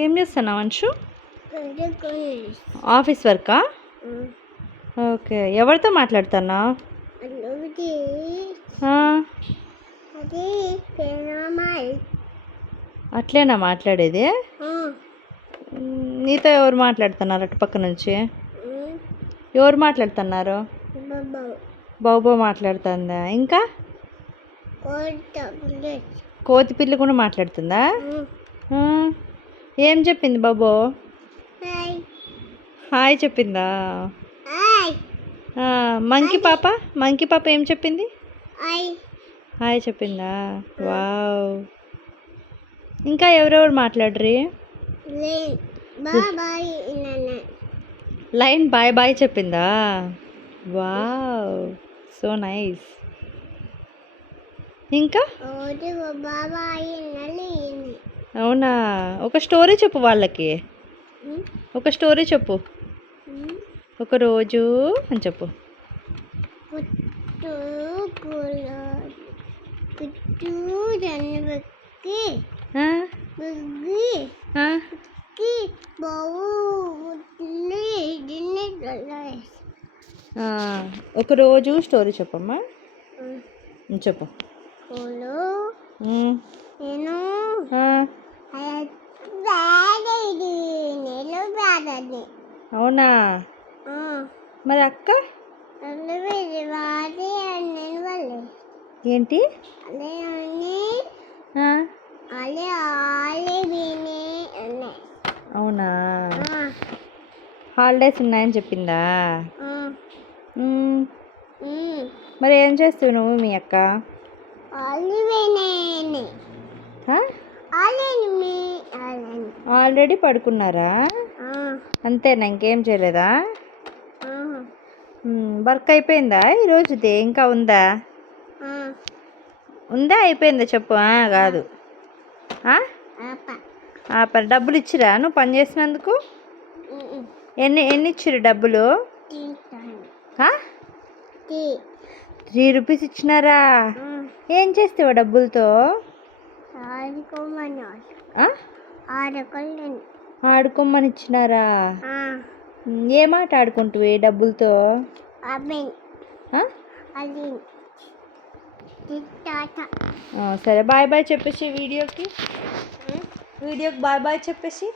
ఏం చేస్తున్నావు Anshu? Office వర్కా? Okay. ఎవరితో మాట్లాడుతున్నావు? అట్లేనా మాట్లాడేది? నీతో ఎవరు మాట్లాడుతున్నారు అటు పక్క నుంచి? ఎవరు మాట్లాడుతున్నారు? బాబు మాట్లాడుతుందా? ఇంకా కోతి పిల్లి కూడా మాట్లాడుతుందా? ఏం చెప్పింది బాబు? హాయ్ చెప్పిందా? మంకీ పాప ఏం చెప్పింది? హాయ్ చెప్పిందా? వావ్. ఇంకా ఎవరెవరు మాట్లాడరు? లైన్ బాయ్ బాయ్ చెప్పిందా? Wow, so nice. ఇంకా అవునా? ఒక స్టోరీ చెప్పు వాళ్ళకి. ఒక స్టోరీ చెప్పు. ఒకరోజు అని చెప్పు. ఒకరోజు స్టోరీ చెప్పమ్మా. చెప్పు. నేను అవునా? మరి అక్క ఏంటి? అవునా? హాలిడేస్ ఉన్నాయని చెప్పిందా? మరి ఏం చేస్తావు నువ్వు మీ అక్క? ఆల్రెడీ పడుకున్నారా? అంతేనా? ఇంకేం చేయలేదా? వర్క్ అయిపోయిందా ఈరోజుది? ఇంకా ఉందా? ఉందా అయిపోయిందా చెప్పు. కాదు, డబ్బులు ఇచ్చిరా నువ్వు పని చేసినందుకు? ఎన్ని ఇచ్చిరు డబ్బులు? 3 రూపీస్ ఇచ్చినారా? ఏం చేస్తావా డబ్బులతో? ఆడుకోమని ఇచ్చినారా? ఏం ఆట ఆడుకుంటావు ఈ డబ్బులతో? సరే, బాయ్ బాయ్ చెప్పేసి వీడియోకి బాయ్ బాయ్ చెప్పేసి.